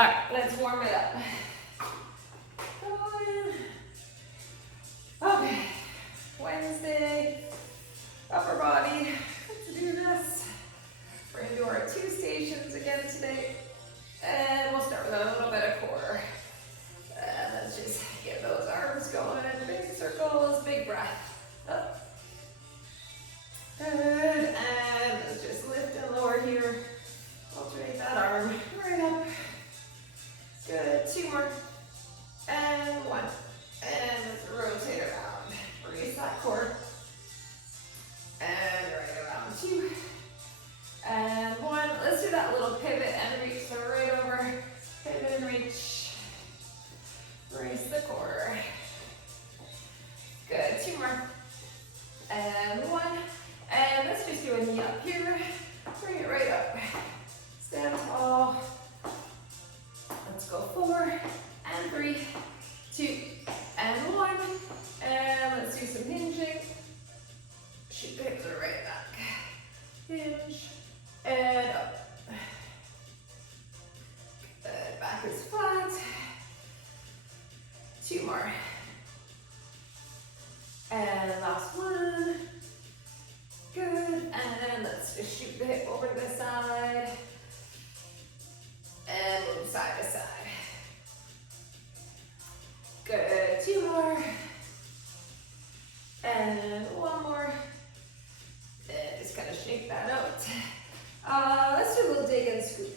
All right, let's warm it up. Okay, Wednesday, upper body. Let's do this. We're gonna do our 2 stations again today. And we'll start with a little bit of core. And let's just get those arms going. Big circles, big breath. Up. Good, and let's just lift and lower here. Alternate that arm right up. Good, 2 more. And 1. And let's rotate around. Release that core. And right around 2. And 1. Let's do that little pivot and reach. So right over. Pivot and reach. Raise the core. Good. 2 more. And 1. And let's just do a knee up here. Bring it right up. Stand tall. Let's go 4 and 3, 2 and 1. And let's do some hinging. Shoot the hips are right back. Hinge and up. Good. Back is flat. 2 more. And last one. Good. And let's just shoot the hip over to the side. And move side to side. Good. 2 more. And 1 more. And just kind of shake that out. Let's do a little dig and scoop.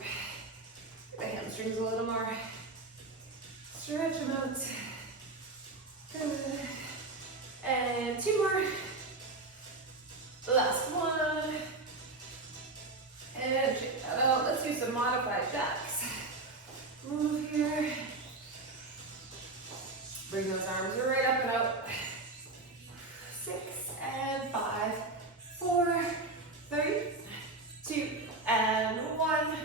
Get the hamstrings a little more. Stretch them out. Good. And 2 more. Last one. And shake that out. Let's do some modified jacks. Move here. Bring those arms right up and out. 6 and 5, 4, 3, 2, and 1.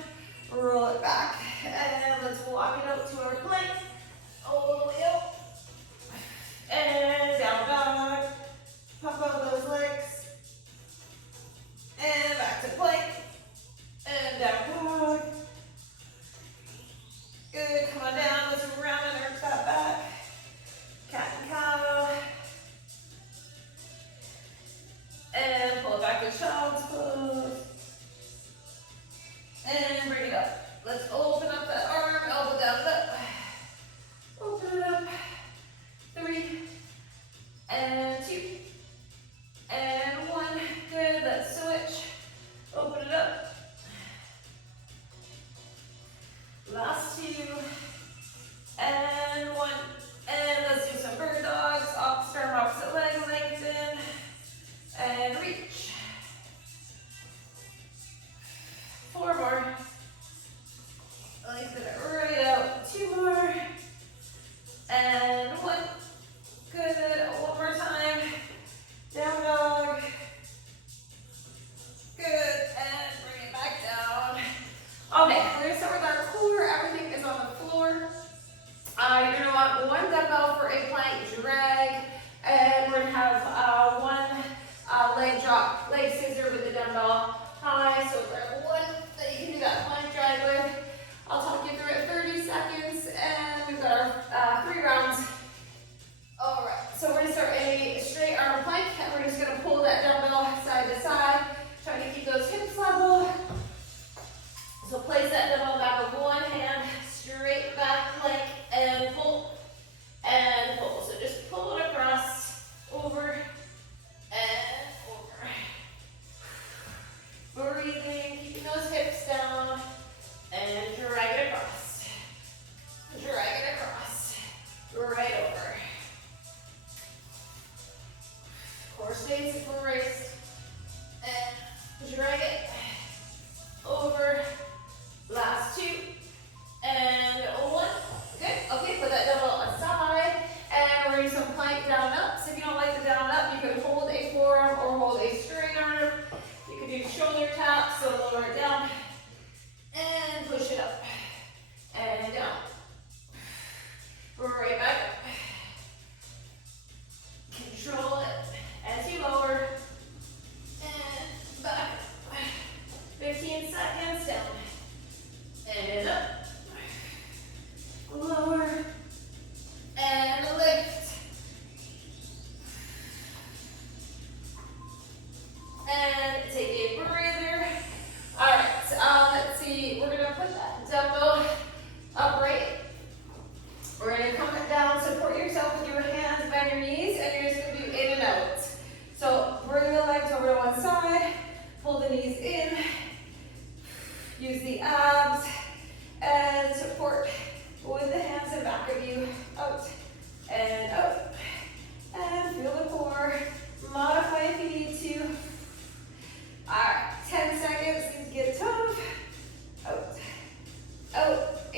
Roll it back. And let's walk it out to our plank. All the way up. And down dog. Pop out those legs. And back to plank. And down dog. Good, come on down, let's round and arch that back. Cat and cow. And pull it back to child's pose. And bring it up. Let's open up that arm, elbow down, up. Open it up. 3, and 2, and 1. Good, let's switch. Open it up. Last 2, and 1. And let's do some bird dogs. Opposite arm, opposite leg, lengthen. And reach. 4 more. Lengthen it right out. 2 more. And 1. Good. 1 more time. Down dog. Good. And bring it back down. Okay, we're going to start with our core. Everything is on the floor. You're going to want 1 dumbbell for a plank drag. And we're going to have 1 leg drop, leg scissor with the dumbbell high. So grab 1 that you can do that plank drag with. I'll talk you through it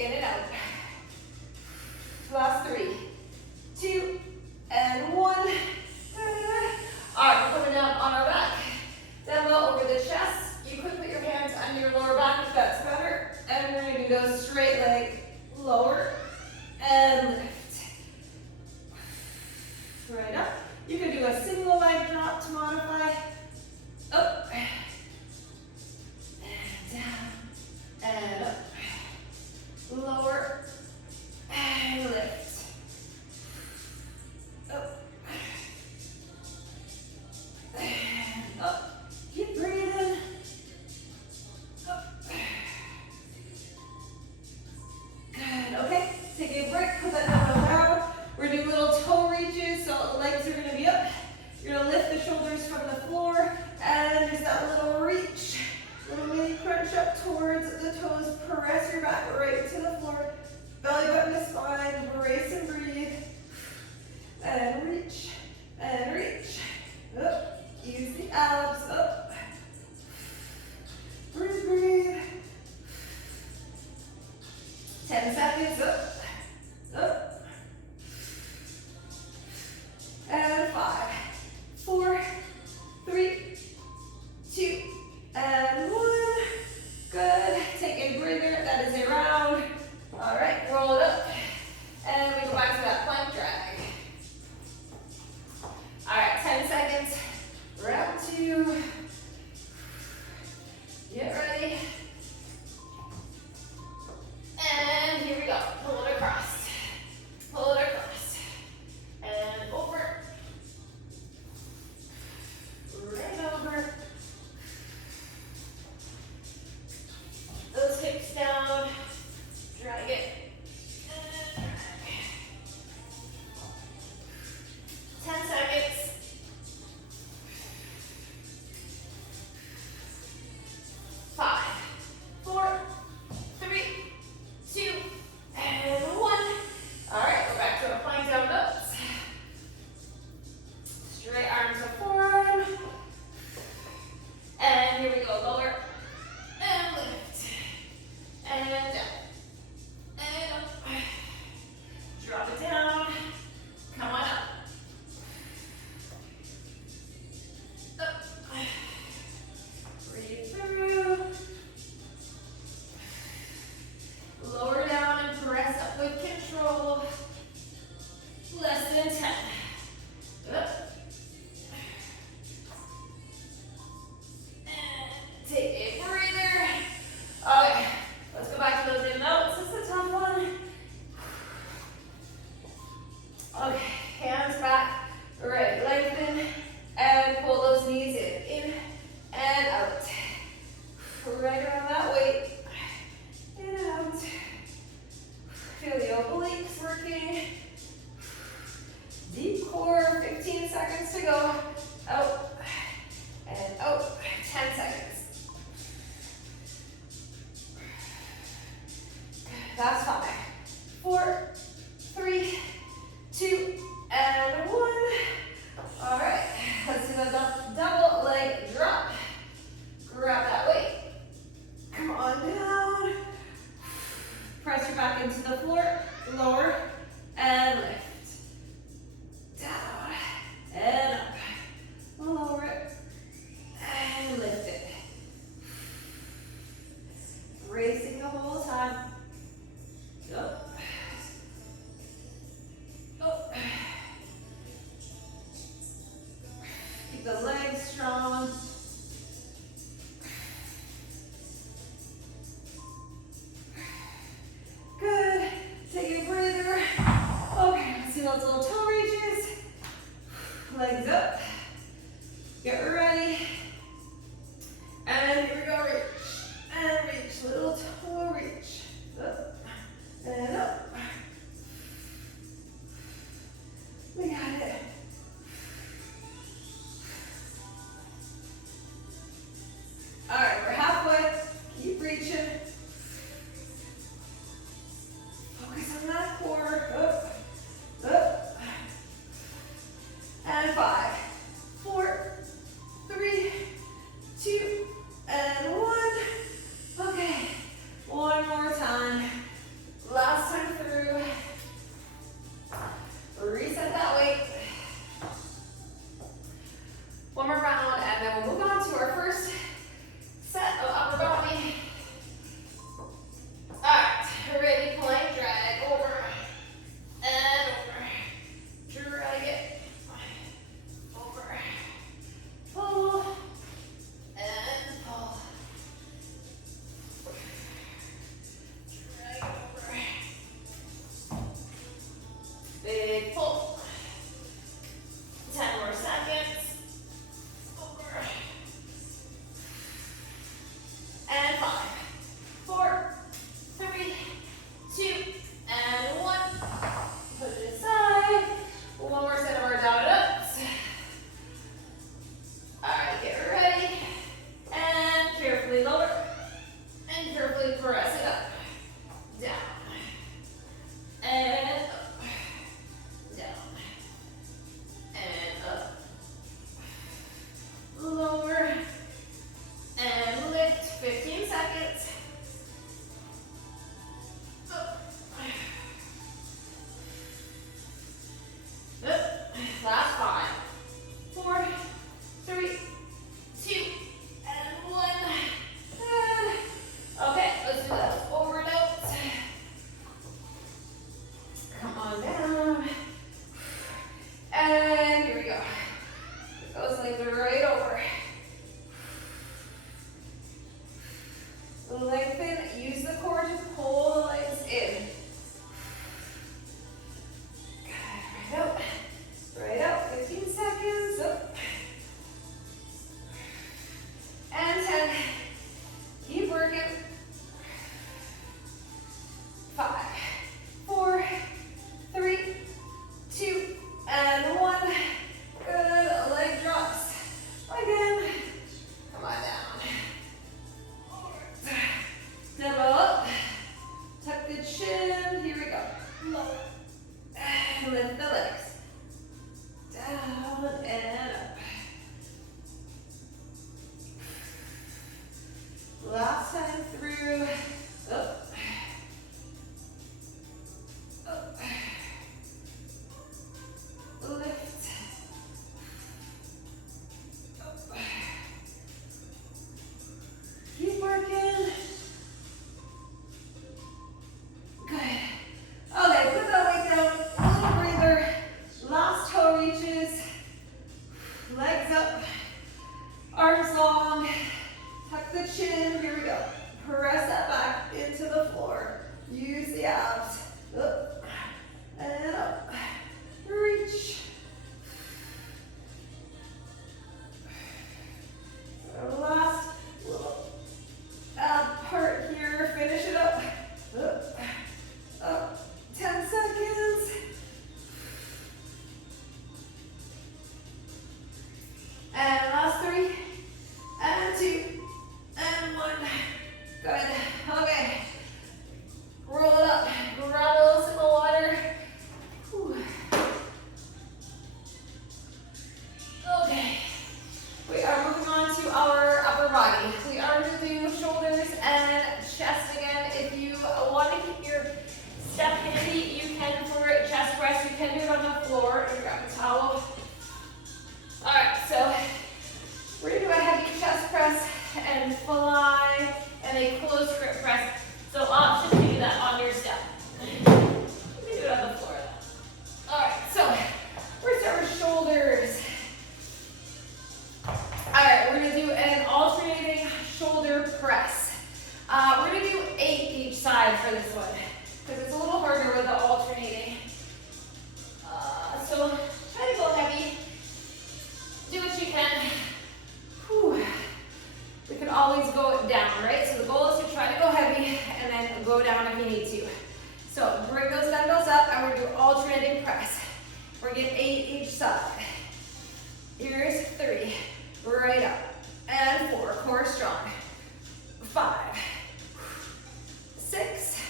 In and out. Last 3, 2, and 1. All right, we're coming down on our back. Dumbbell over the chest. You could put your hands under your lower back if that's better. And we're going to go straight leg, lower, and lift. Right up. You could do a single leg drop to modify. Up, and down, and up. Lower, and lift. Up, and up. Keep breathing. Up. Good, okay. Take a break, put that elbow down. We're doing little toe reaches, so the legs are gonna be up. You're gonna lift the shoulders from the floor, and just that little reach. Little mini crunch up towards the toes. Press your back right to the floor. Belly button to spine. Brace and breathe. And reach. And reach. Up. Use the abs. Up. Breathe, breathe. 10 seconds. Up. Up. And 5, 4, 3, 2, and 1. Good. Take a breather. That is a round. All right, roll it up. And we go back to that plank drag. All right, 10 seconds. Round 2. Get ready. And here we go. Pull it across. Pull it across. And over. Right over. Those hips down. Drag it. And drag. 10 seconds. 5, 4, 3, 2, and 1. All right, go back to our plank down ups. Straight arms to forearm. And here we go, lower. And lift. And down. And up. Drop it down. Come on up. Up. Breathe through. Lower down and press up with control. Less than 10. Up. And take a breather. Okay, let's go back to those in notes. This is a tough one. Okay, hands back. Ready, lengthen. And pull those knees in and out. Right around that weight. In and out. Feel the obliques working. Deep core, 15 seconds to go. Out and out, 10 seconds. That's 5, 4, 3, 2, and 1. All right, let's do the double leg drop. Grab that weight. Come on down. Press your back into the floor. Lower and lift. Down and up. Lower it and lift it. Bracing the whole time. Up. Up. Keep the legs strong. Good. Take a breather. Okay, let's do those little toe reaches. Legs up. Get ready. And here we go, reach. And reach. Little toe reach. Up. And up. We got it. All right, we're halfway. Keep reaching. Focus on that core. Up. Up. And 5, 4, 3, 2, and 1. Okay, one more time. So bring those dumbbells up and we're gonna do alternating press. We're gonna get 8 each side. Here's 3, right up, and 4, core strong. 5, 6,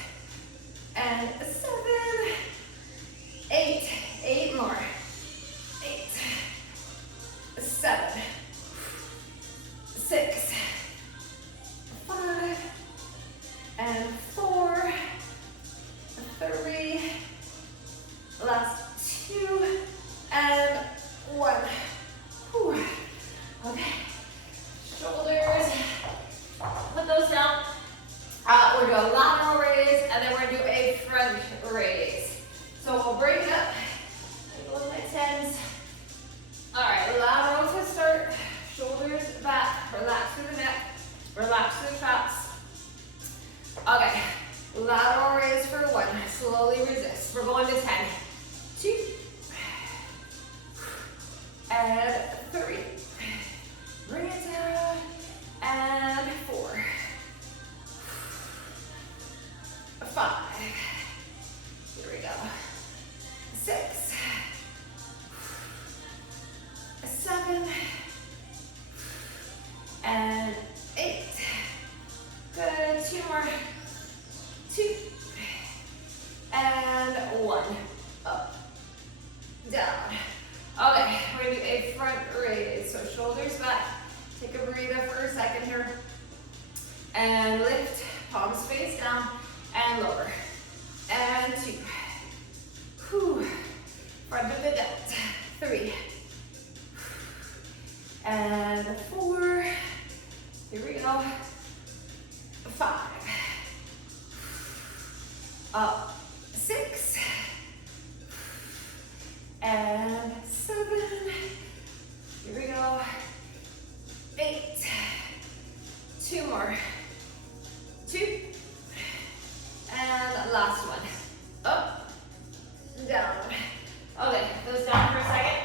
and 7, 8, 8 more. 8, 7, 6, 5, and 4, 3, last 2, and 1. Whew. Okay, shoulders, put those down. We're gonna do a lateral raise, and then we're gonna do a front raise. So we'll break it up. I go with my 10s. All right, lateral to start. Shoulders back, relax through the neck, relax through the traps. Okay, lateral raise for 1. Slowly resist. We're going to 10. 2, and 3. Bring it down, and 4, 5. Here we go. 6, 7, and 8. Good. 2 more. 2, and 1. Up, down. Okay, we're gonna do a front raise. So shoulders back. Take a breather for a second here. And lift, palms face down, and lower. And 2. Whew. Front of the delt. 3. And 4. Here we go. 5. Up. 6. And 7. Here we go. 8. 2 more. 2. And last one. Up, down. Okay, those down for a second.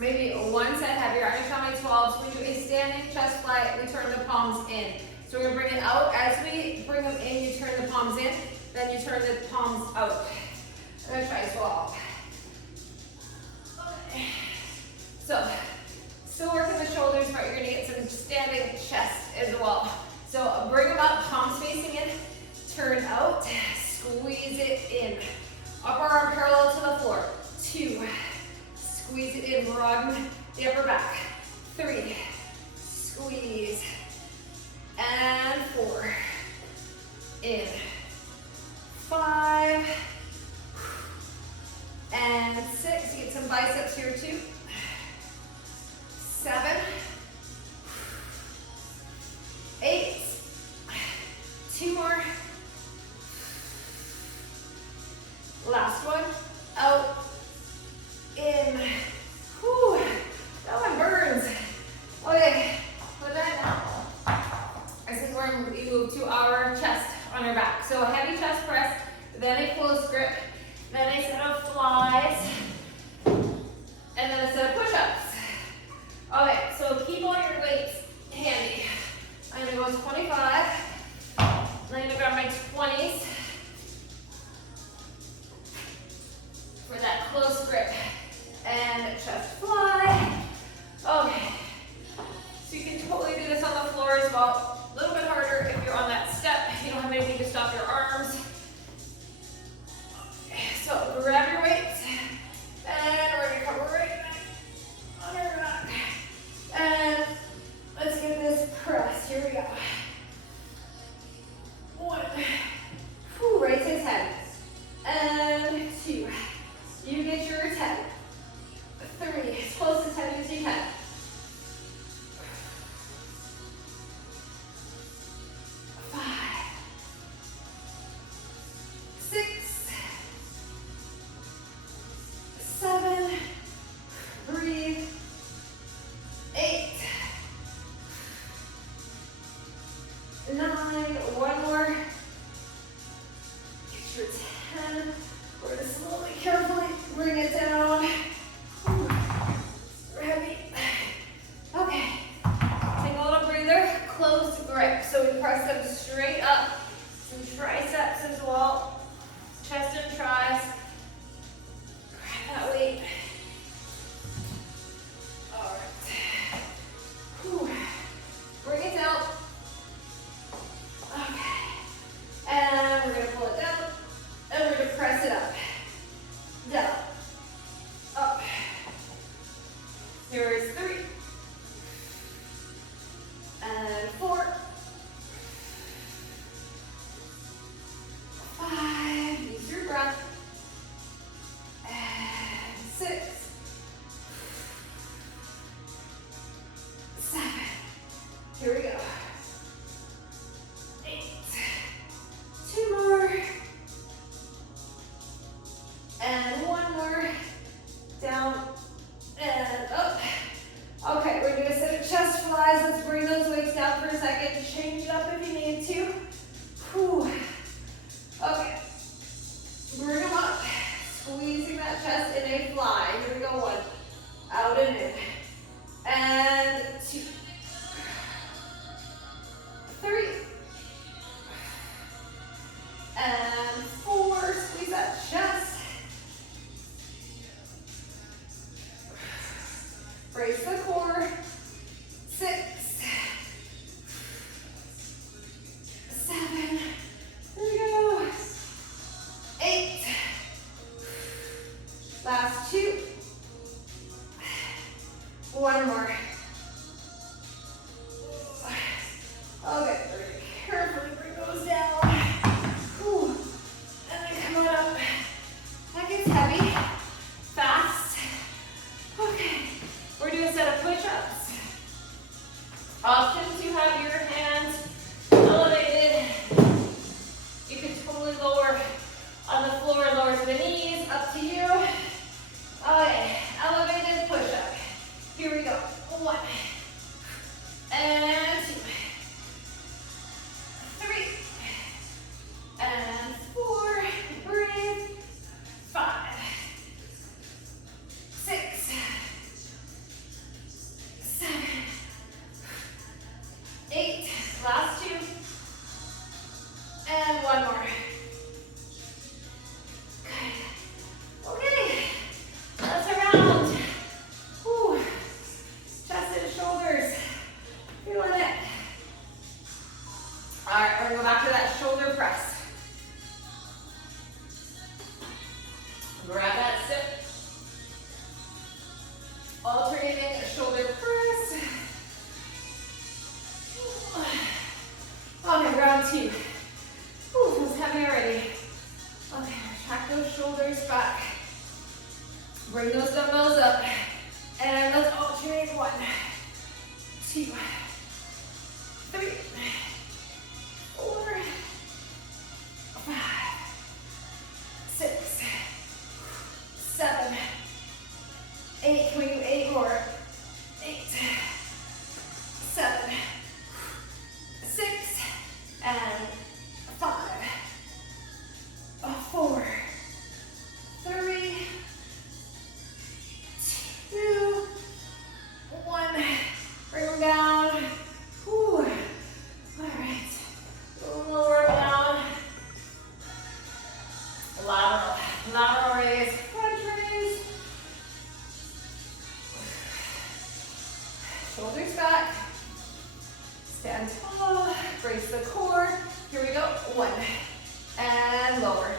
Maybe one set heavier. I'm gonna try my 12s. We do a standing chest fly. We turn the palms in. So we're gonna bring it out. As we bring them in, you turn the palms in. Then you turn the palms out. I'm gonna try 12. Okay. So, still working the shoulders, but you're gonna get some standing chest as well. So bring them up, palms facing in, turn out, squeeze it in. Upper arm parallel to the floor. 2, squeeze it in, broaden the upper back. 3, squeeze, and 4, in. 5, and 6, you get some biceps here too. 7, 8, 2 more. Last one, out, in. Whew, that one burns. Okay, put that down. This is where we move to our chest on our back. So a heavy chest press, then a close grip, then a set of flies, and then a set of push-ups. Okay, so keep all your weights handy. I'm gonna go with 25. I'm gonna grab my 20s for that close grip and chest fly. Okay, so you can totally do this on the floor as well. A little bit harder if you're on that step. You don't have anything to stop your arms. So grab your weights, and we're gonna come right back on our back. And let's get this press. Here we go. 1. Whew, right to 10. And 2. You get your 10. 3. As close to 10 as you can. 5. 6. 7. Breathe. 8. 9. One more. Get your 10. We're going to slowly, carefully bring it down. Super heavy. Okay. Take a little breather. Close grip. So we press them straight up. Some triceps as well. Grab that step. Alternating shoulder press. Okay, round two. Ooh, feels heavy already. Okay, track those shoulders back. Bring those dumbbells up. And let's alternate 1, 2, 3, 4, 5, 6, 7, 8. Can we do 8 more? 8, 7, 6, and 5, 4, 3, 2, 1. Bring them down. Whew. All right. Lower down. Lateral raise. Front raise. Shoulders back. Stand tall. Brace the core. Here we go. 1. And lower.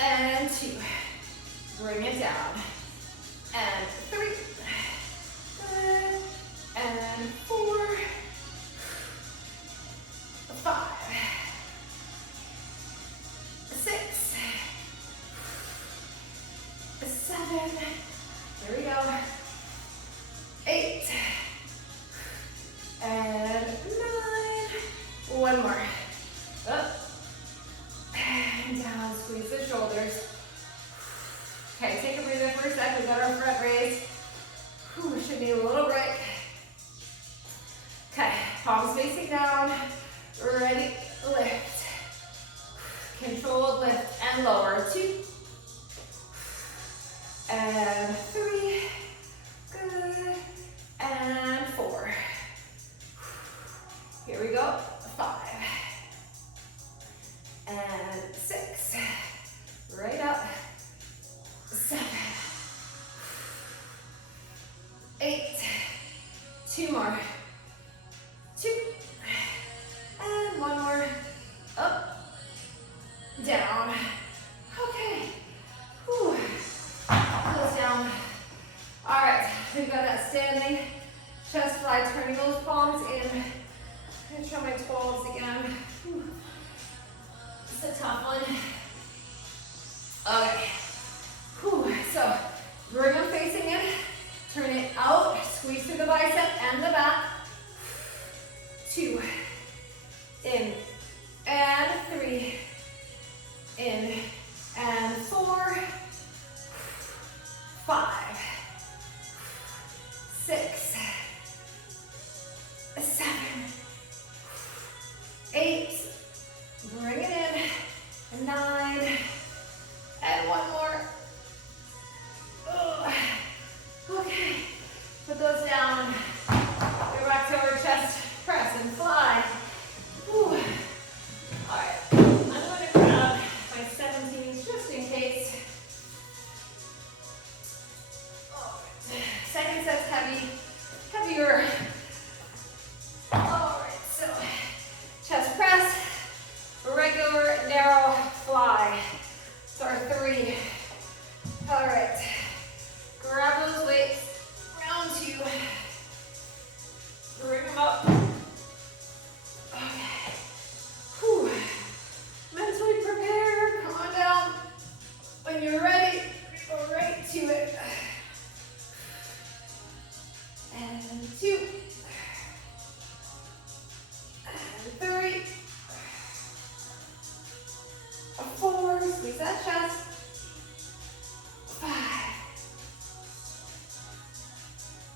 And 2. Bring it down. And 3. Good. And 4. 5. 6. 7. Here we go. 8. And 9. 1 more. Up. And down. Squeeze the shoulders. Okay, take a breather for a sec. We got our front raise. Whew, should need a little break. Okay, palms facing down. Ready, lift. Controlled lift and lower. 2. And 3. Good. And 4. Here we go. 5. And 6. Right up. 7. 8. 2 more. 2. And 1 more. Up. Down. Okay. Whew. Close down. All right. We've got that standing chest fly. Turning those palms in. I'm going to show my 12s again. Whew. It's a tough one. Okay. Whew. So bring them facing in. Turn it out. Squeeze through the bicep and the back. 2. In. And 3. In. And 4. 5. 6. 7. 8. Bring it in. 9. And 1 more. Oh. Okay. Put those down. Go back to our chest press and fly. Whew. All right. I'm going to grab my 17 just in case. All right. Second set's heavier. All right. So chest press, regular narrow fly. So our 3. All right. Grab those weights. Round 2. Bring them up. Okay. Whew. Mentally prepare. Come on down. When you're ready, go right to it. And 2. And 3. 4. Squeeze that chest. 5.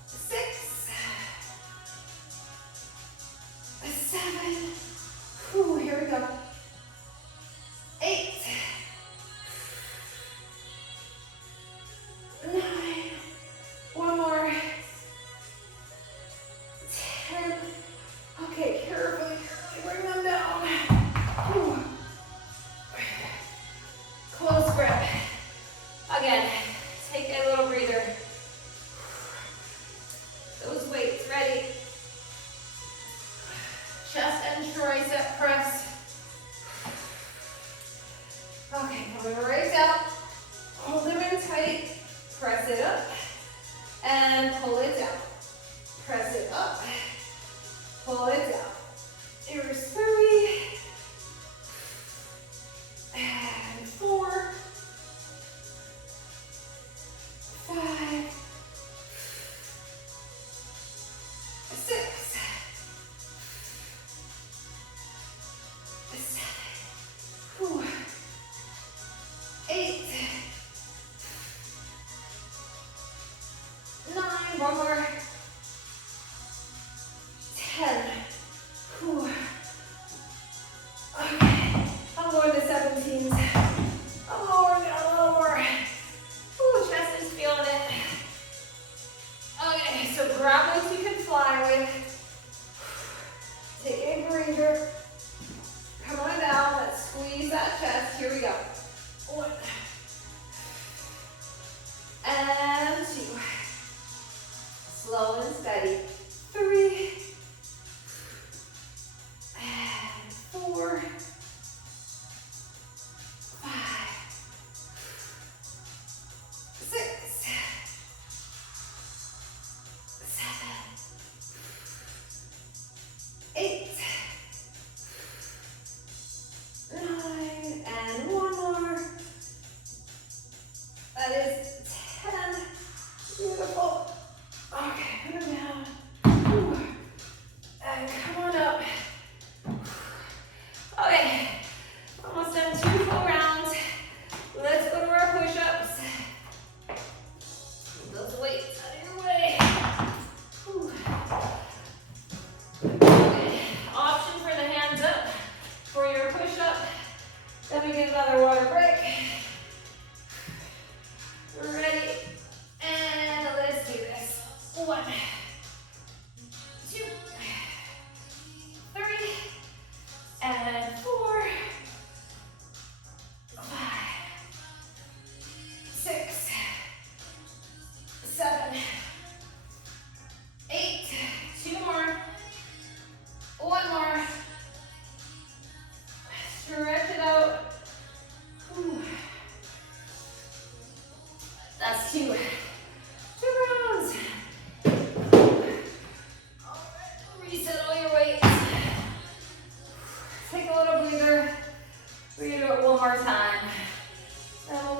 6. 7. Whew, here we go. 8. 9. 1 more. 10. Okay, carefully bring them down. Whew. Close grip. Again, take a little breather. Those weights, ready? Chest and tricep press. Okay, coming right down. Hold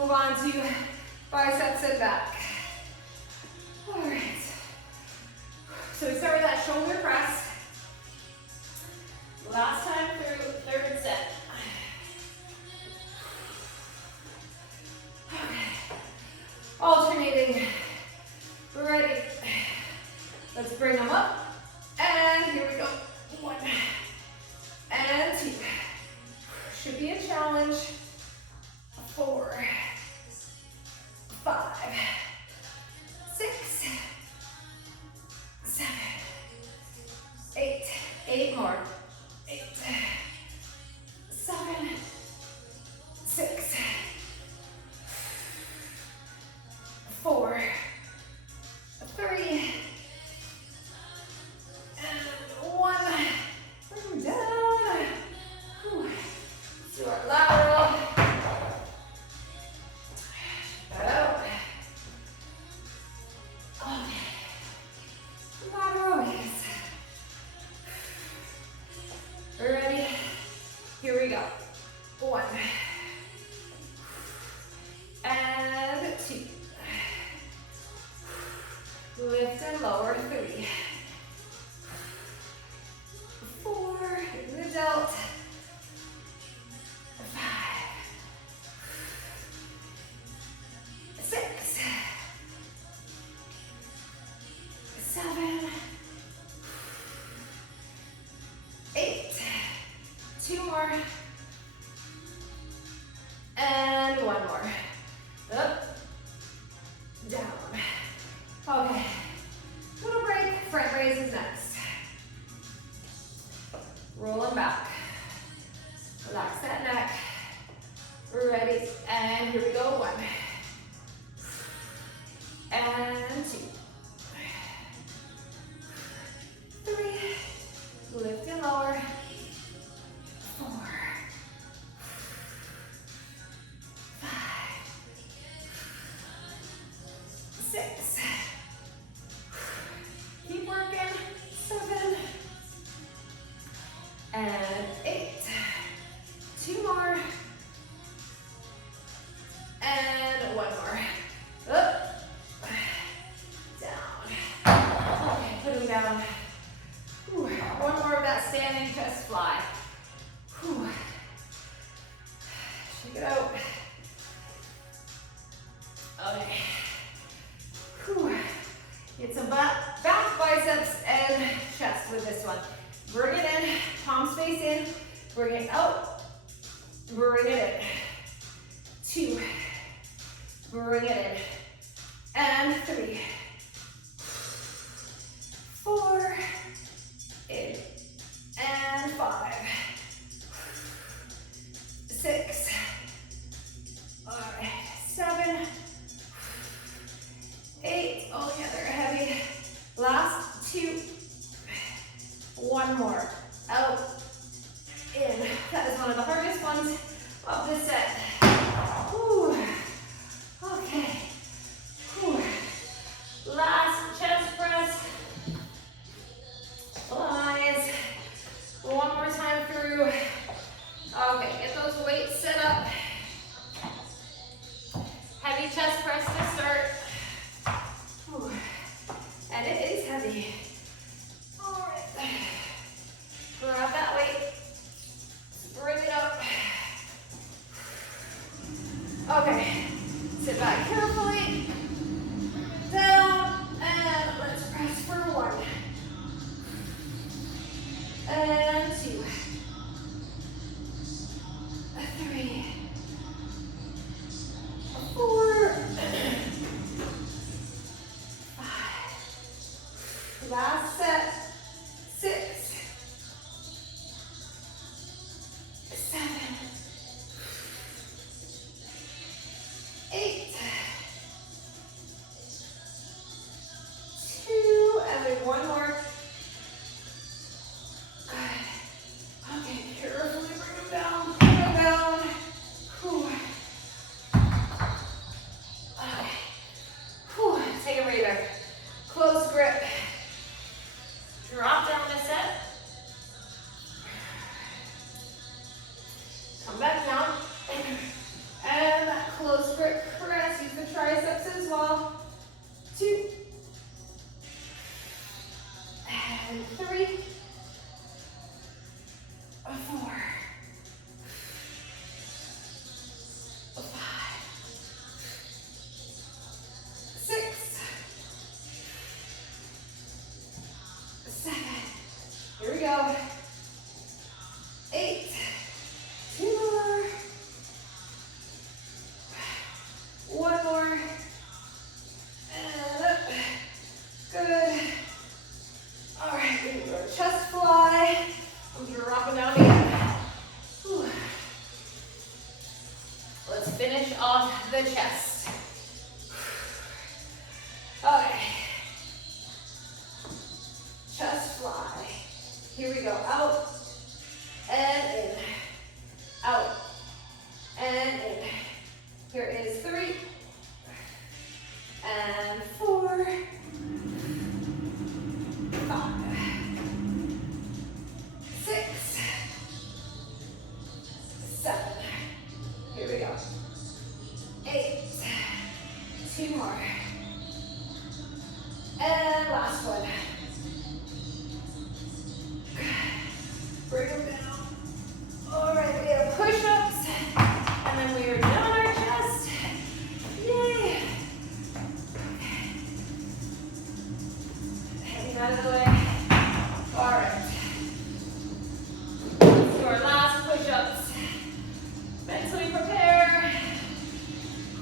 move on to biceps and back. All right. So we start with that shoulder press. Last time through, third set. Okay. Alternating. Ready. Let's bring them up. And here we go. 1 and 2. Should be a challenge. 4, 5, 6, 7, 8. 8 more. 8, 7, 6, 4, 3, and 1. Bring them down. Whew. Let's do our lateral. Out. Okay. Lateral raise. Ready? Here we go. 1 and 2. Lift and lower. 3, 4. In the delt. 5, 6, 7, 8. 2 more. And 1 more. Up, down. Okay. Little break. Front raise is next. Roll them back. Relax that neck. Ready. And here we go. 1 and 2. 3. Lift and lower. 4, 5, 6. Keep working. 7 and 8. 2 more. And 1 more. Up, down. Okay, put them down. Whew. 1 more of that standing chest fly. Whew. Shake it out. Okay. Whew. Get some back, biceps, and chest with this one. Bring it in, palms face in, bring it out, bring it in. 2, bring it in, and 3, 4, in, and 5, 6, all right, 7, 8, all together, heavy. Last 2, 1 more, out, in. That is one of the hardest ones of this set. Whew. Okay. Whew. Last chest press. Flies. 1 more time through. Okay, get those weights set up. Heavy chest press to start. Whew. And it is heavy. All right. Grab that weight. Bring it up. Okay. Sit back carefully. Down. And let's press for 1. And 2. 3. 4. 5. Last set. 6. 7. 8. 2. And then 1 more. Good. finish off the chest. Okay. Chest fly. Here we go. Out and in. Out and in. Here is 3 and 4, 5, 6, 7. Here we go. 8. 2 more. And last one. Bring them down. All right, we have push-ups, and then we are done on our chest. Yay. Heading out of the way. All right. Let's do our last push-ups. Mentally prepare.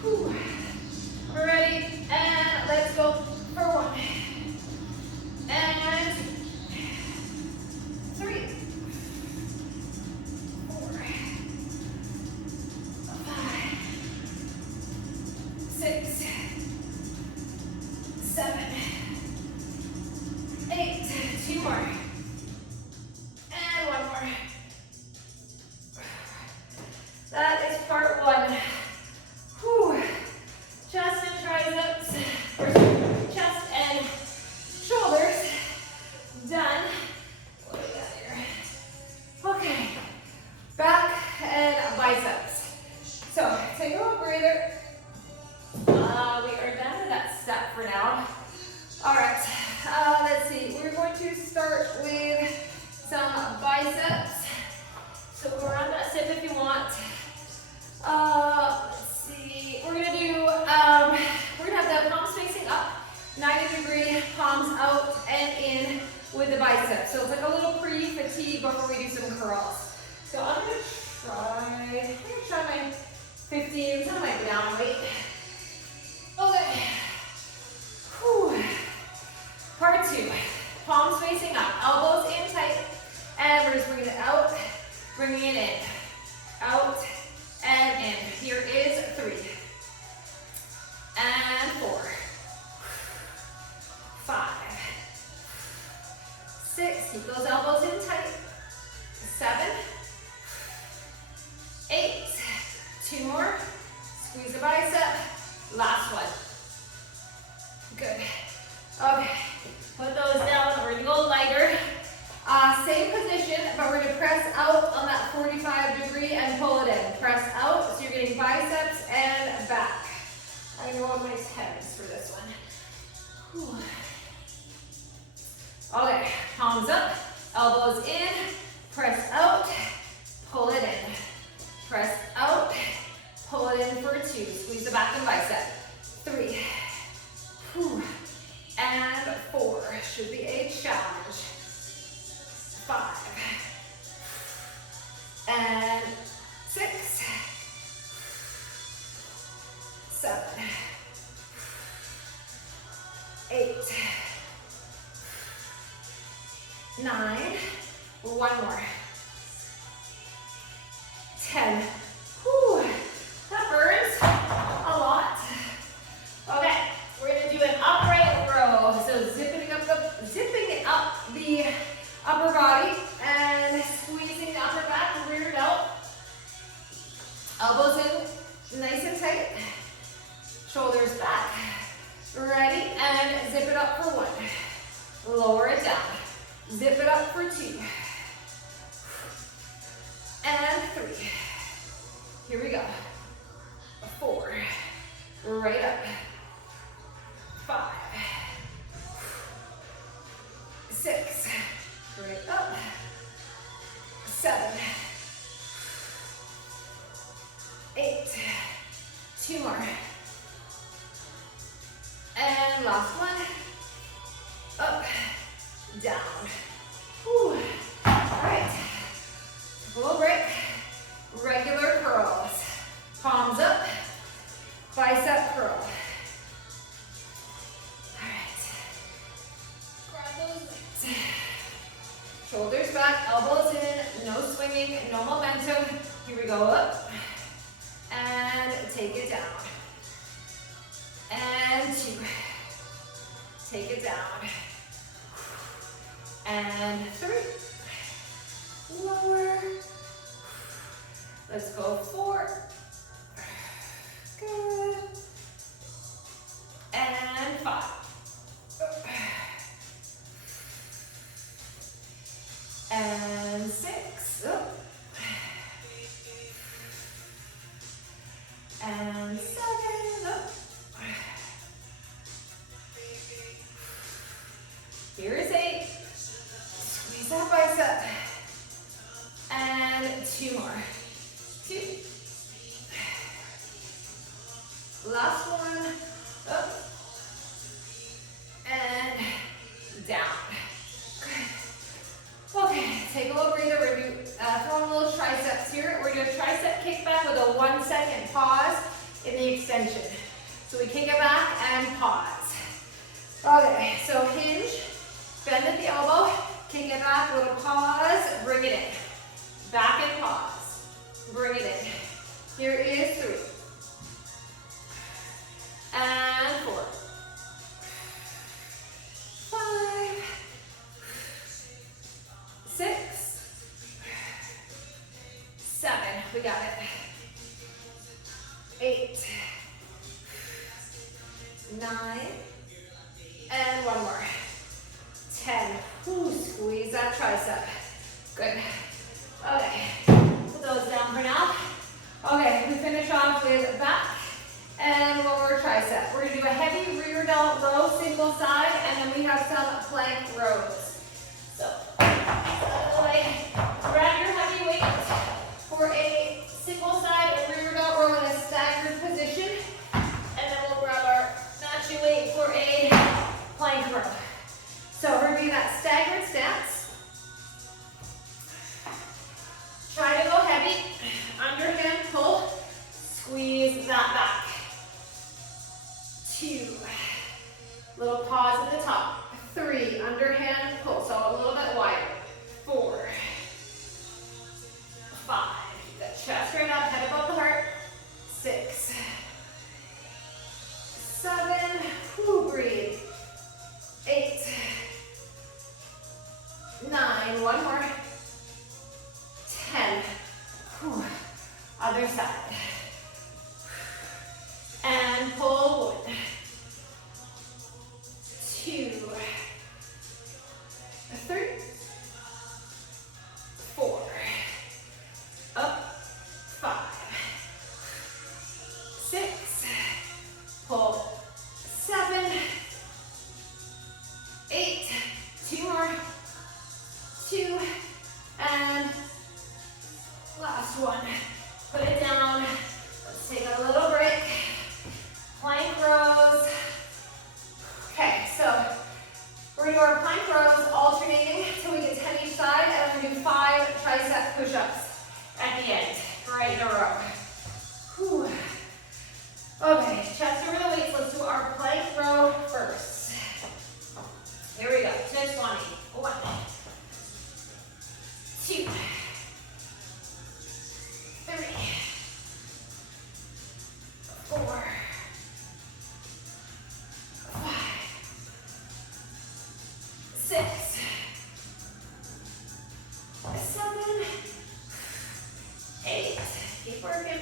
Whew. We're ready, and let's go for 1. And 3. 4. 5. 6. 7. 8. 2 more. And 1 more. That is part 1. Whew. Chest and triceps, or chest and shoulders, done. What do we got here? Okay, back and biceps. So take a little breather. We are done with that step for now. All right, let's see. We're going to start with some biceps. So go around that step if you want. Let's see. We're gonna do. We're gonna have the palms facing up, 90-degree, palms out and in with the biceps. So it's like a little pre-fatigue before we do some curls. So I'm gonna try my 15s. I'm gonna go down weight. Okay. Whew. Part 2. Palms facing up, elbows in tight, and we're just bringing it out, bringing it in, out and in. Here is 3 and 4, 5, 6. Keep those elbows in tight. 7, 8. 2 more. Squeeze the bicep. Last one. Good. Okay. Put those down. We're gonna go lighter. Same position, but we're gonna press out on that 45-degree and pull it in. Press out, so you're getting biceps and back. I'm gonna go on my 10s for this one. Whew. Okay, palms up, elbows in, press out, pull it in. Press out, pull it in for 2. Squeeze the back and bicep. 3. Whew. And 4. Should be a challenge. 5. And 6. 7. 8. 9. 1 more. 10. Whew. That burns a lot. Okay, we're gonna do an upright row. So zipping up the upper body and squeezing the upper back, rear delt. Elbows in, nice and tight. Shoulders back. Ready, and zip it up for 1. Lower it down. Zip it up for 2. And 3. Here we go. 4. Right up. 5. 6. Right up. 7. 8. 2 more. And last one. Up. Down. Whew. All right. A little break. Regular curls. Palms up. Bicep curl. All right. Grab those weights. Shoulders back, elbows in, no swinging, no momentum. Here we go, up and take it down. And 2. Take it down. And 3. Lower. Let's go 4. Good. And 5. And 6. And 7. Here is 8. Squeeze that bicep. And 2 more. 2. Last one. Up. And down. Good. Okay, take a little breather. We're going to throw in a little triceps here. We're going to do a tricep kickback with a 1-second pause in the extension. So we kick it back and pause. Okay, so hinge, bend at the elbow, kick it back, little pause, bring it in. Back and pause. Bring it in. Here is 3. And 4. 5. 6. 7. We got it. 8. 9. And 1 more. 10. Ooh, squeeze that tricep. Good. Okay, put those down for now. Okay, we finish off with back and lower tricep. We're gonna do a heavy rear delt row, single side, and then we have some plank rows. So, grab your heavy weight for a single side and rear delt row in a staggered position, and then we'll grab our matching weight for a plank row. So we're gonna do that staggered stance. Try to go heavy, underhand pull, squeeze that back. 2, little pause at the top. 3, underhand pull, so a little bit wider. 4, 5, keep that chest right up, head above the heart. 6, 7, breathe. 8, 9, 1 more. 10. Other side. And pull 1. 2. 3. 4. Up. 5. 6. Pull. 7. 8. 2 more. 2. And last one. Put it down. Let's take a little break. Plank rows. Okay, so we're going to do our plank rows alternating till we get 10 each side, and we're going to do 5 tricep push-ups at the end, right in a row. Whew. Okay, chest over the weights. Let's do our plank row first. Here we go. 10, 20. 1, 2, 3, 4, 5, 6, 7, 8. Keep working.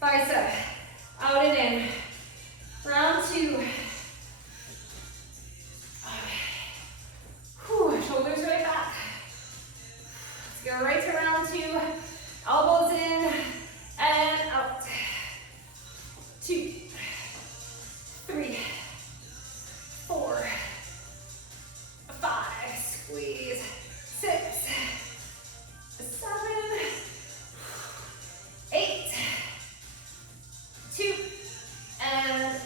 bicep, out and in. Round 2. Whew, shoulders right back. Let's go right to round 2. Elbows in and out. 2, 3, 4, 5, squeeze. 6, 7, 8, 2, and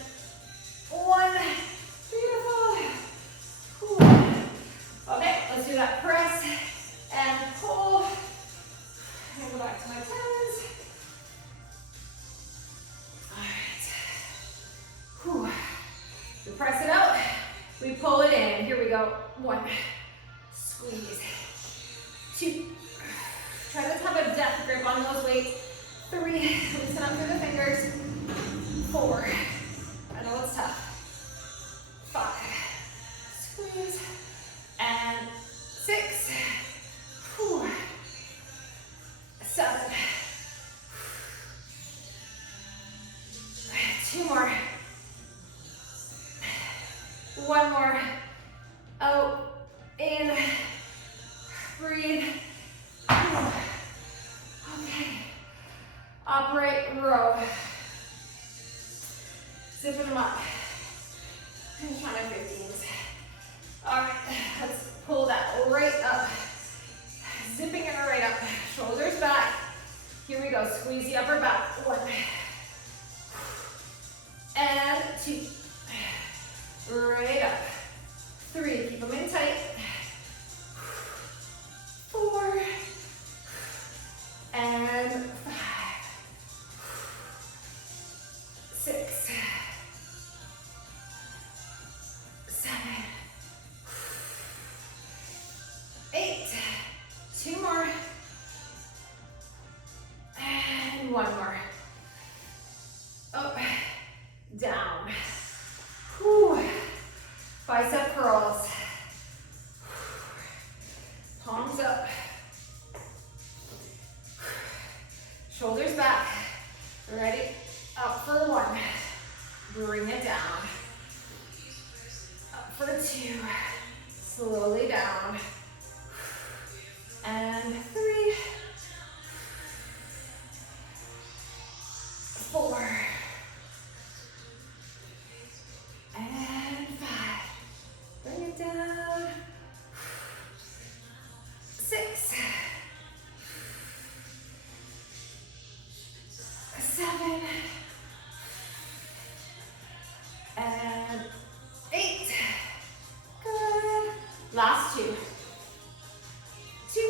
1. Beautiful. Whew. Okay, let's do that press and pull. And go back to my toes. All right. Whew. We press it out. We pull it in. Here we go. 1. Squeeze. 2. Try to have a death grip on those weights. 3. Loosen up through the fingers. 4. I know it's tough. 5. Squeeze. And 6. Whew. 7. 2 more. 1 more. Out. In. Breathe. Okay. Upright row. Zipping them up. Finish on my 15s. All right, let's pull that right up. Zipping it right up. Shoulders back. Here we go. Squeeze the upper back. 1. And 2. Right up. 3. Keep them in tight. 4. And 5. 6. 7. 8. 2 more. And 1 more. Up, down. Whew. Bicep curls. Palms up. Shoulders back. Ready? Up for 1. Bring it down. Up for 2. Slowly down. And 3. 4. And 5. Bring it down. 6. 7. And 8. Good. Last 2. 2.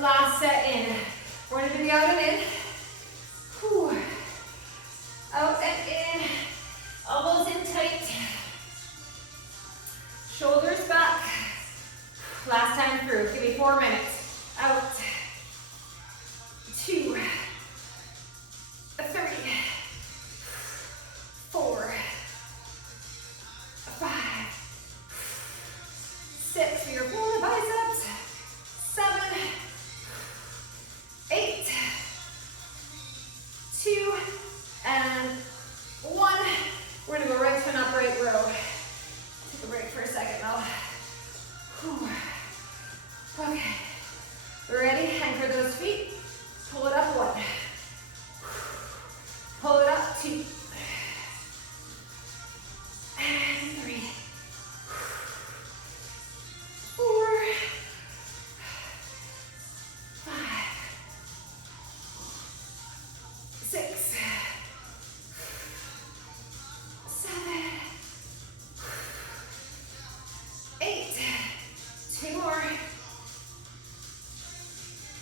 last set in. We're going to do the out and in. Whew. Out and in. Elbows in tight. Shoulders back. Last time through. Give me 4 minutes. Out. 2. 3. 4. 5. 6. For your full biceps. 7. 8. 2. And 1. We're going to go right to an upright row. Take a break for a second now. Whew. Okay. Ready? Anchor those feet. Pull it up. 1. Pull it up. 2. And 3. 4. 5. 6. 7. 8. 2 more.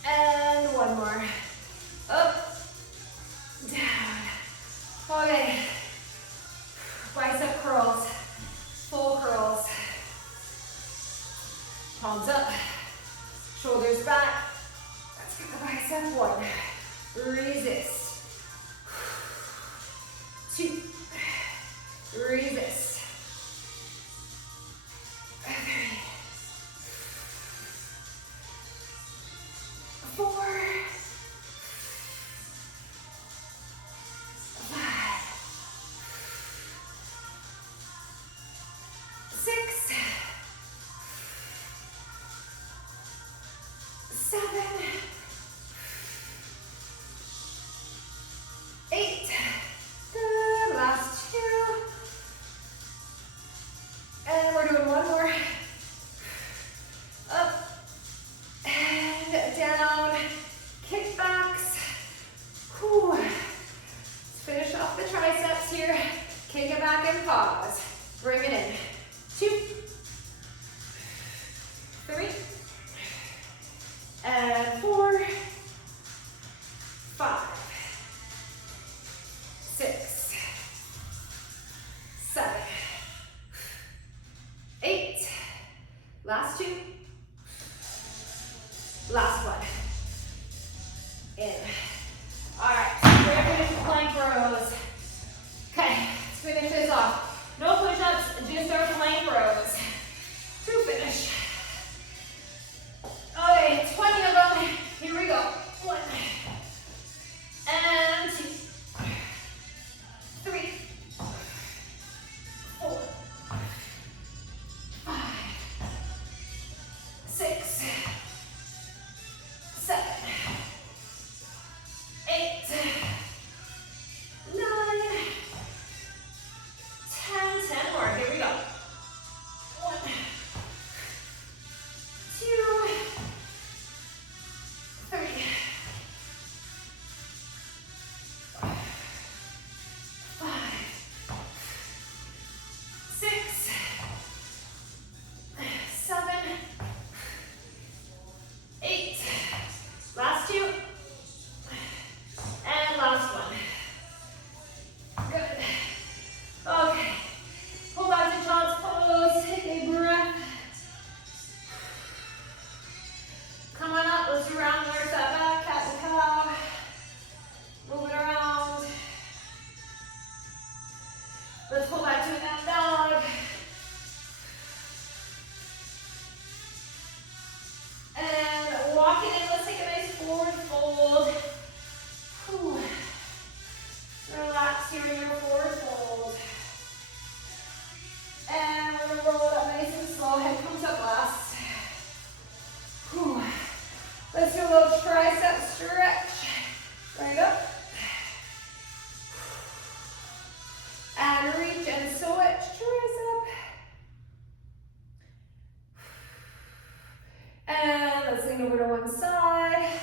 And 1 more. Up. Down. Okay. Bicep curls. Full curls. Palms up. Shoulders back. Let's get the bicep. 1. Resist. 2. Resist. 3. 4. 5. 6. 7. 8. Good. Last 2. And we're doing 1 more. Up and down. Kickbacks. Whew. Let's finish off the triceps here. Kick it back and pause. Bring it in. 2. 3. And 4. 5. 6. 7. 8. Last 2. Last one. In. All right, we're gonna finish the plank rows. Okay, let's finish this off. No push-ups, just our plank rows. To finish. Okay, 20 of them. Here we go. 1. And 2. 3. 4. 5. 6. 7. 8. 9. 10. 10 more. Here we go. 1. 2. 3. 5. 6. 7. 8. Last 2. And last one. Good. Okay. Pull back to child's pose. Take a breath. Come on up. Let's do round nurse that back. Cat and cow. Move it around. Let's pull back to an down dog. And walk it in. Let's take a nice forward fold. Whew. Relax here in your forward fold. And we're going to roll it up nice and slow. Head comes up last. Whew. Let's do a little tricep stretch. Right up. And reach and switch. Tricep. And let's lean over to one side.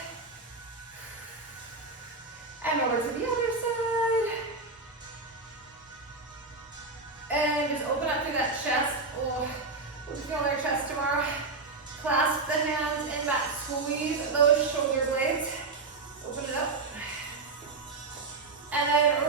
And over to the other side. And just open up through that chest. Oh, we'll feel our chest tomorrow. Clasp the hands in back. Squeeze those shoulder blades. Open it up. And then